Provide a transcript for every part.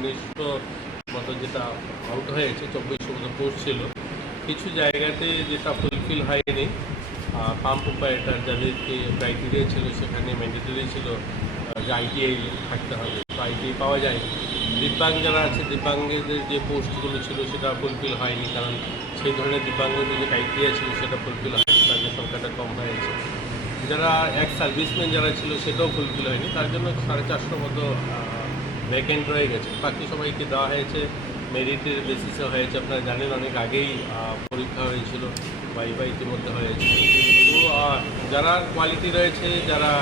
1900 মতো যেটা আউট হয়েছে, 2400 মতো পোস্ট ছিল। কিছু জায়গাতে যেটা ফুলফিল হয়নি, পাম্প অপারেটর যাদেরকে ক্রাইটেরিয়া ছিল সেখানে ম্যান্ডেটরি ছিল যে আইটিআই থাকতে হবে, তো আইটিআই পাওয়া যায়। দিব্যাঙ্গ যারা আছে, দিব্যাঙ্গদের যে পোস্টগুলো ছিল সেটা ফুলফিল হয়নি, কারণ সেই ধরনের দিব্যাঙ্গদের যে ক্রাইটেরিয়া ছিল সেটা ফুলফিল হয়নি, তাদের সংখ্যাটা কম হয়েছে। যারা এক্স সার্ভিসম্যান যারা ছিল সেটাও ফুলফিল হয়নি, তার জন্য 450 মতো ভ্যাকেন্ট রয়ে গেছে। বাকি সবাইকে দেওয়া হয়েছে, মেরিটের বেসিসে হয়েছে। আপনারা জানেন অনেক আগেই পরীক্ষা হয়েছিল, বা ইতিমধ্যে হয়েছে। তো যারা কোয়ালিটি রয়েছে, যারা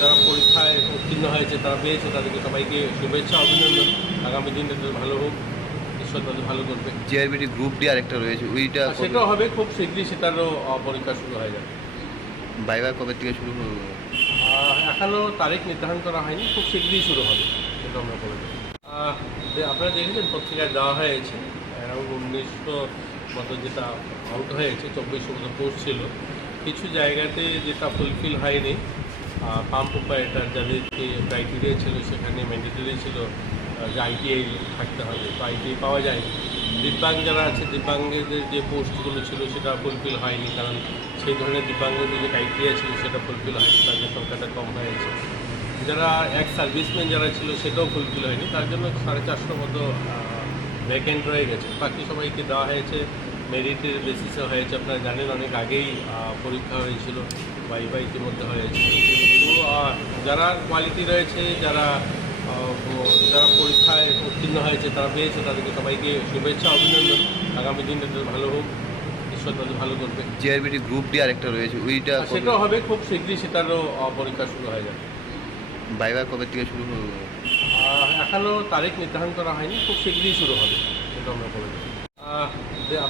যারা পরীক্ষায় উত্তীর্ণ হয়েছে, তারা পেয়েছে, তাদেরকে সবাইকে শুভেচ্ছা, অভিনন্দন। আগামী দিনে তাদের ভালো হোক, ঈশ্বর তাদের ভালো করবে। জিআরবিটি গ্রুপ ডি আরেকটা রয়েছে, ওইটা সেটাও হবে খুব শীঘ্রই, সেটারও পরীক্ষা শুরু হয়ে যাবে। বাইবা কবে থেকে শুরু হবে? এখনও তারিখ নির্ধারণ করা হয়নি, খুব শীঘ্রই শুরু হবে, সেটা আমরা বলে দেবো। আপনারা দেখেছেন পত্রিকায় দেওয়া হয়েছে, অ্যারাউন্ড 1900 মতো যেটা আউট হয়েছে, 2400 মতো পোস্ট ছিল। কিছু জায়গাতে যেটা ফুলফিল হয়নি, পাম্প অপারেটর যাদেরকে ক্রাইটেরিয়া ছিল সেখানে ম্যান্ডেটরি ছিল যে আইটিআই থাকতে হবে, তো আইটিআই পাওয়া যায়। দিব্যাঙ্গ যারা আছে, দিব্যাঙ্গদের যে পোস্টগুলো ছিল সেটা ফুলফিল হয়নি, কারণ সেই ধরনের দিব্যাঙ্গদের যে ক্রাইটেরিয়া ছিল সেটা ফুলফিল হয়নি, তাদের সংখ্যাটা কম হয়েছে। যারা এক্স সার্ভিসম্যান যারা ছিল সেটাও ফুলফিল হয়নি, তার জন্য 450 মতো ভ্যাকেন্ট রয়ে গেছে। বাকি সবাইকে দেওয়া হয়েছে, মেরিটের বেসিসে হয়েছে। আপনারা জানেন অনেক আগেই পরীক্ষা হয়েছিল, বা ইতিমধ্যে হয়েছে। তো যারা কোয়ালিটি রয়েছে, যারা যারা পরীক্ষায় উত্তীর্ণ হয়েছে, তারা পেয়েছে, তাদেরকে সবাইকে শুভেচ্ছা, অভিনন্দন। আগামী দিনে তাদের ভালো হোক, ঈশ্বর তাদের ভালো করবে। জিআরবিটি গ্রুপ ডি আরেকটা রয়েছে, ওইটা সেটাও হবে খুব শীঘ্রই, সেটারও পরীক্ষা শুরু হয়ে যাবে। বাইবা কবে থেকে শুরু হবে? এখনও তারিখ নির্ধারণ করা হয়নি, খুব শীঘ্রই শুরু হবে, সেটা আমরা বলে দেবো। আপনারা